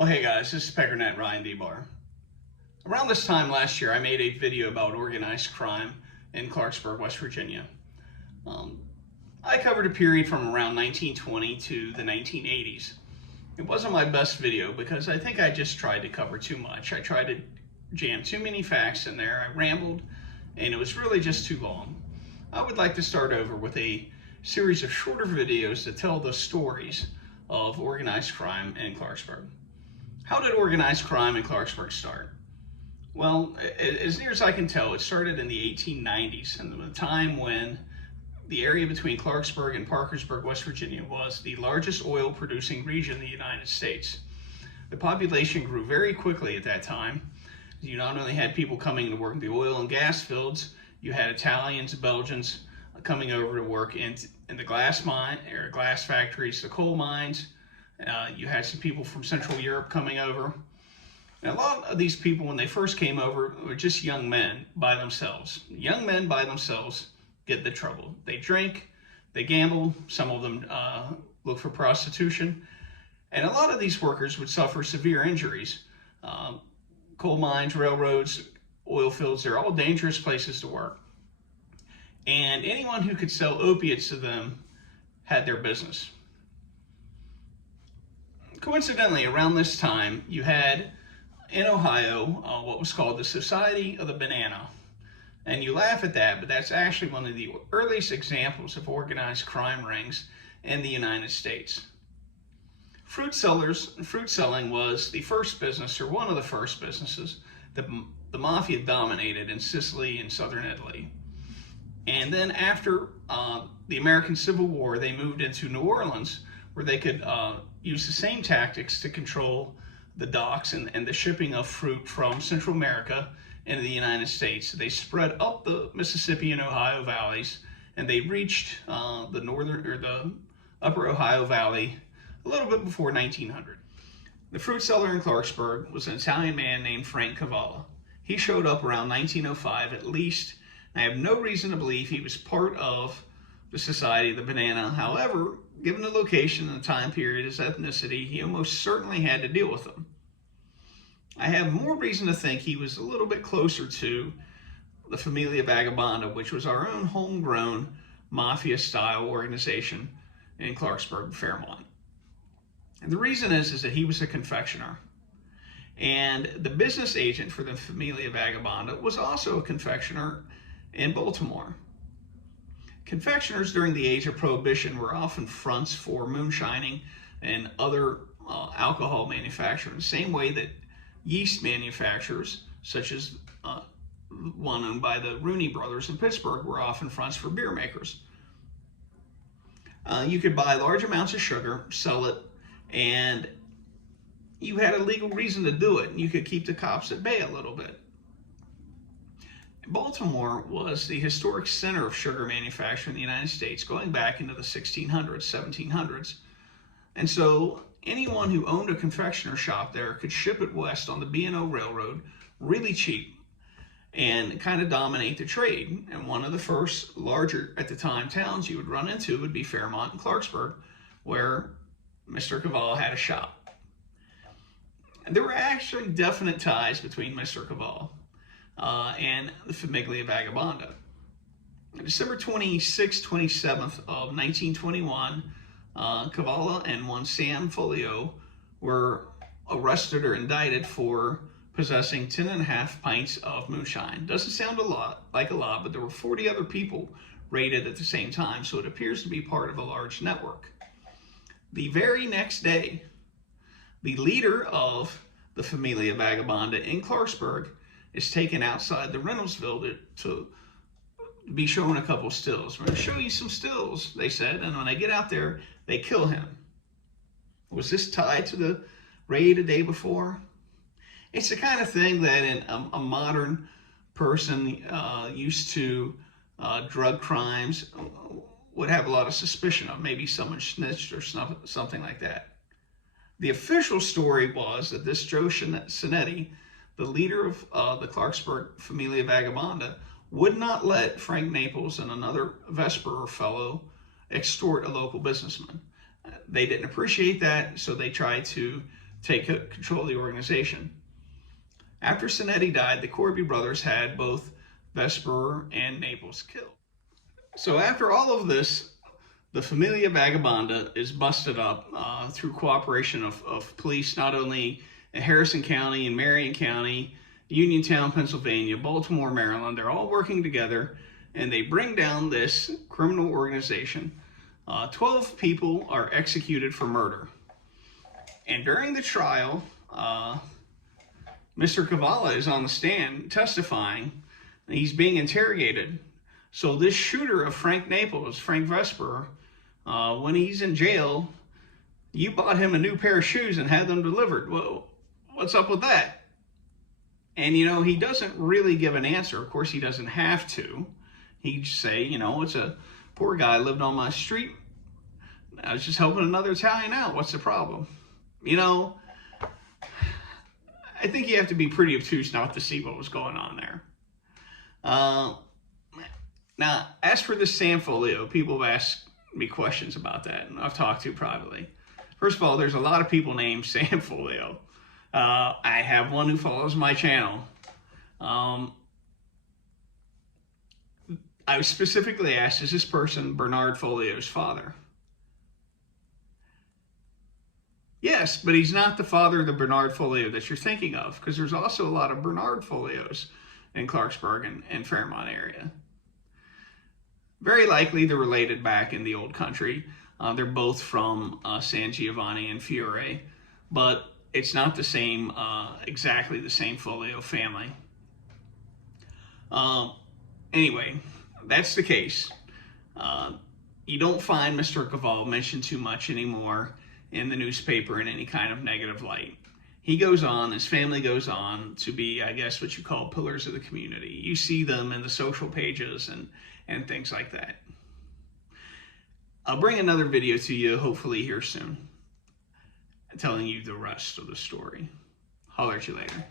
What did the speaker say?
Well, hey guys, this is Peckernet Ryan D-Bar. Around this time last year, I made a video about organized crime in Clarksburg, West Virginia. I covered a period from around 1920 to the 1980s. It wasn't my best video because I think I just tried to cover too much. I tried to jam too many facts in there. I rambled, and it was really just too long. I would like to start over with a series of shorter videos that tell the stories of organized crime in Clarksburg. How did organized crime in Clarksburg start? Well, as near as I can tell, it started in the 1890s, and the time when the area between Clarksburg and Parkersburg, West Virginia, was the largest oil-producing region in the United States. The population grew very quickly at that time. You not only had people coming to work in the oil and gas fields, you had Italians, Belgians coming over to work in the glass mine or glass factories, the coal mines. You had some people from Central Europe coming over. And a lot of these people, when they first came over, were just young men by themselves. Young men by themselves get the trouble. They drink, they gamble, some of them look for prostitution. And a lot of these workers would suffer severe injuries. Coal mines, railroads, oil fields, they're all dangerous places to work. And anyone who could sell opiates to them had their business. Coincidentally, around this time, you had in Ohio what was called the Society of the Banana. And you laugh at that, but that's actually one of the earliest examples of organized crime rings in the United States. Fruit selling was the first business, or one of the first businesses, that the mafia dominated in Sicily and southern Italy. And then after the American Civil War, they moved into New Orleans, where they could use the same tactics to control the docks and the shipping of fruit from Central America into the United States. They spread up the Mississippi and Ohio valleys, and they reached the northern or the upper Ohio Valley a little bit before 1900. The fruit seller in Clarksburg was an Italian man named Frank Cavalla. He showed up around 1905 at least. I have no reason to believe he was part of the Society of the Banana. However, given the location and the time period, his ethnicity, he almost certainly had to deal with them. I have more reason to think he was a little bit closer to the Famiglia Vagabonda, which was our own homegrown mafia-style organization in Clarksburg, Fairmont. And the reason is that he was a confectioner. And the business agent for the Famiglia Vagabonda was also a confectioner in Baltimore. Confectioners during the age of Prohibition were often fronts for moonshining and other alcohol manufacturing, the same way that yeast manufacturers, such as one owned by the Rooney brothers in Pittsburgh, were often fronts for beer makers. You could buy large amounts of sugar, sell it, and you had a legal reason to do it, and you could keep the cops at bay a little bit. Baltimore was the historic center of sugar manufacturing in the United States going back into the 1600s, 1700s. And so anyone who owned a confectioner shop there could ship it west on the B&O Railroad really cheap and kind of dominate the trade. And one of the first larger, at the time, towns you would run into would be Fairmont and Clarksburg, where Mr. Cavalla had a shop. And there were actually definite ties between Mr. Cavalla and the Famiglia Vagabonda. On December 26th, 27th of 1921, Cavalla and one Sam Folio were arrested or indicted for possessing 10.5 pints of moonshine. Doesn't sound like a lot, but there were 40 other people raided at the same time, so it appears to be part of a large network. The very next day, the leader of the Famiglia Vagabonda in Clarksburg is taken outside the Reynoldsville to be shown a couple stills. We're going to show you some stills, they said, and when they get out there, they kill him. Was this tied to the raid a day before? It's the kind of thing that a modern person used to drug crimes would have a lot of suspicion of. Maybe someone snitched or something like that. The official story was that this Joe Cinetti, the leader of the Clarksburg Famiglia Vagabonda, would not let Frank Naples and another Vesper fellow extort a local businessman. They didn't appreciate that, so they tried to take control of the organization. After Sonetti died, the Corby brothers had both Vesper and Naples killed. So after all of this, the Familia Vagabonda is busted up through cooperation of police, not only in Harrison County and Marion County, Uniontown, Pennsylvania, Baltimore, Maryland. They're all working together, and they bring down this criminal organization. 12 people are executed for murder. And during the trial, Mr. Cavallo is on the stand testifying, and he's being interrogated. So this shooter of Frank Naples, Frank Vesper, when he's in jail, you bought him a new pair of shoes and had them delivered. Well, what's up with that? And, he doesn't really give an answer. Of course, he doesn't have to. He'd just say, it's a poor guy lived on my street. I was just helping another Italian out. What's the problem? I think you have to be pretty obtuse not to see what was going on there. Now, as for this Sanfolio, people have asked me questions about that, and I've talked to privately. First of all, there's a lot of people named Sanfolio. I have one who follows my channel. I was specifically asked, is this person Bernard Folio's father? Yes, but he's not the father of the Bernard Folio that you're thinking of, because there's also a lot of Bernard Folios in Clarksburg and Fairmont area. Very likely they're related back in the old country. They're both from San Giovanni and Fiore, but it's not the same, exactly the same Folio family. Anyway, that's the case. You don't find Mr. Cavallo mentioned too much anymore in the newspaper in any kind of negative light. He goes on, his family goes on to be, I guess, what you call pillars of the community. You see them in the social pages and things like that. I'll bring another video to you, hopefully here soon, telling you the rest of the story. Holler at you later.